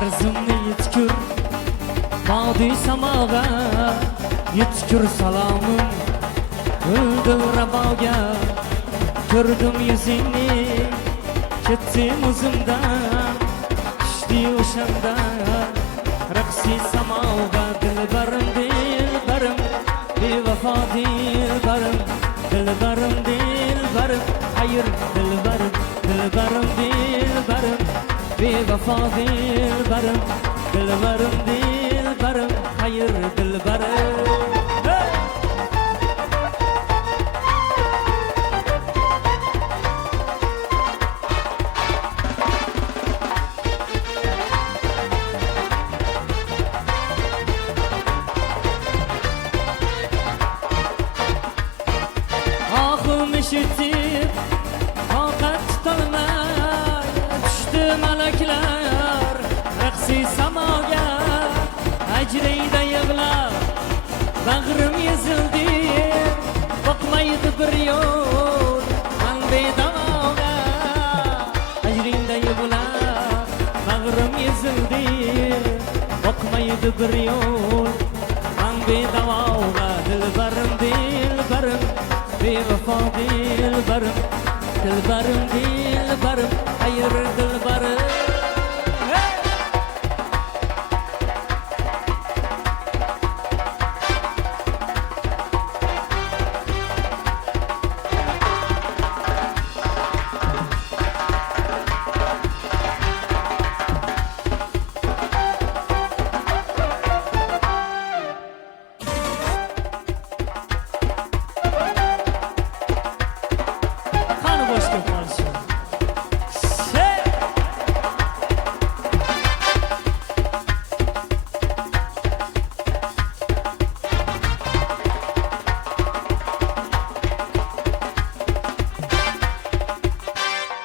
arzimni yetkir vodiy samoga yetkir salomim o'ldim raboga ko'rdim yuzingni ketdim o'zimdan tushdi o'shanda raqsi samoga dilbarim dilbarim bevafo dilbarim dilbarim dilbarim hayır dilbarim dilbarim dilbarim bevafo dilbarim dilbarim dilbarim hayır dilbarim işitip toqat tutolmay tushdi malaklar raqsi samoga ajrayda yig'lab bag'rim ezildi boqmaydi bir yo'l man bedavoga ajrayda yig'lab bag'rim ezildi boqmaydi bir yo'l man bedavoga dilbarim dilbarim bevafo dilbarim dilbarim dilbarim hayır dilbarim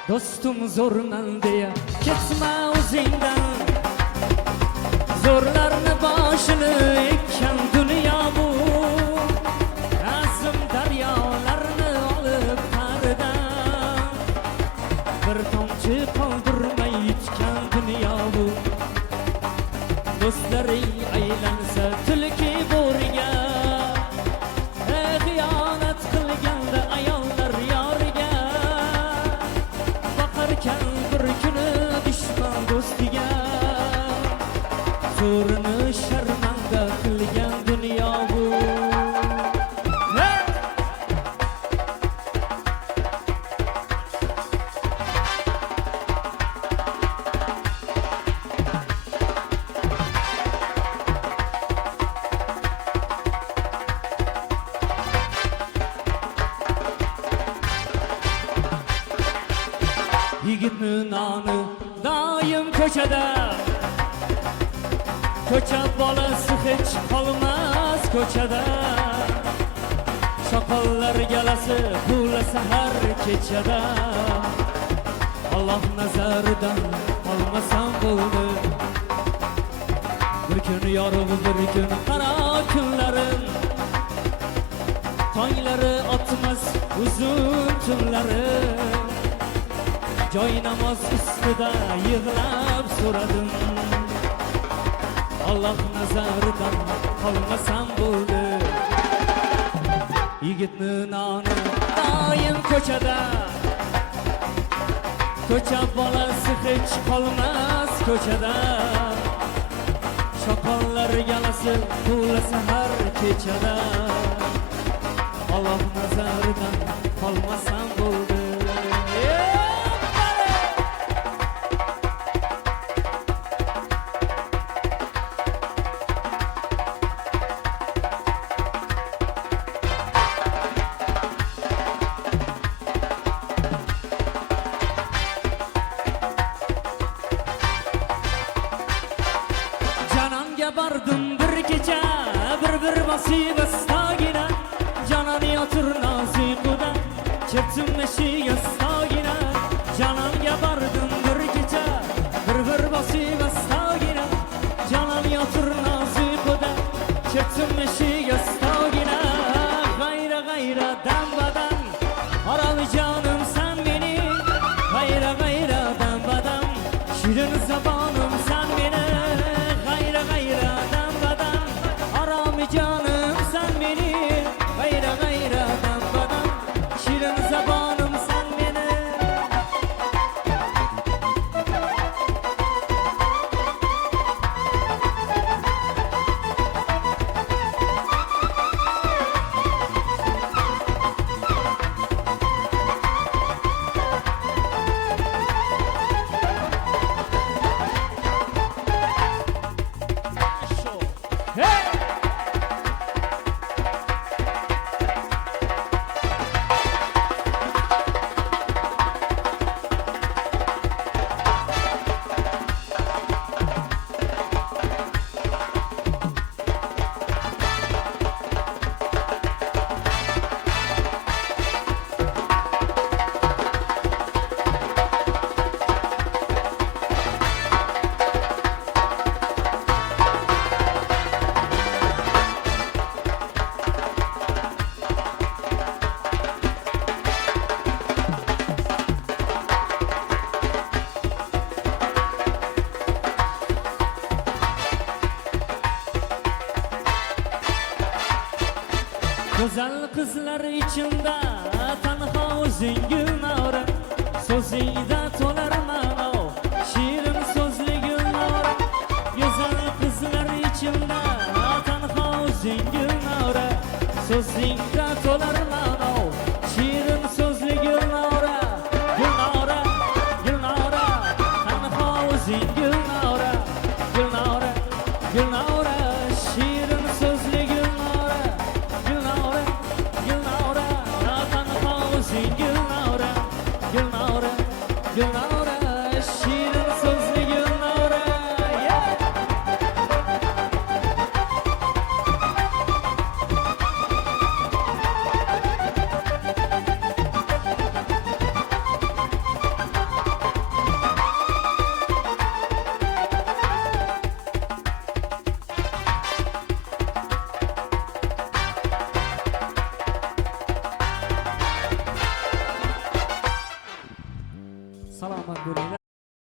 dostum zo'rman deya ketma o'zingdan zo'rlarni boshini ekkan dunyo bu azim daryolarni olib qa'ridan bir tomchi qoldirmay yutgan dunyo bu do'stlaring aylansa tulki bo'riga xiyonat qilganda ayollar yoriga bir kuni dushman do'stiga zo'rini sharmanda qilgan dunyo bu yigitning noni doim ko'chada ko'cha bolasi hech qolmas ko'chada shoqollar galasi quvlasa har kechada Alloh nazaridan qolmasam bo'ldi bir kun yorug' bir kun qaro kunlarim tonglari otmas uzun tunlarim joy namoz ustida yig'lab so'radim Alloh nazaridan qolmasam bo'ldi yigitning noni doim ko'chada ko'cha bolasi hech qolmas ko'chada shoqollar galasi quvlasa har kechada Alloh nazaridan qolmasam bo'ldi bardım bir kecha bir basibastagina janani otur noziquda chertim meshigastagina jananga bardim bir kecha bir basibastagina janani otur noziquda chertim meshigastagina g'ayra dam badan aral canım sen beni g'ayra dam badan shirin zabonim sen beni Güzel kızlar içinde tanha o'zing gulnora so'zingda to'lar ma'no shirin so'zli gulnora Güzel kızlar içinde tanha o'zing gulnora so'zingda to'lar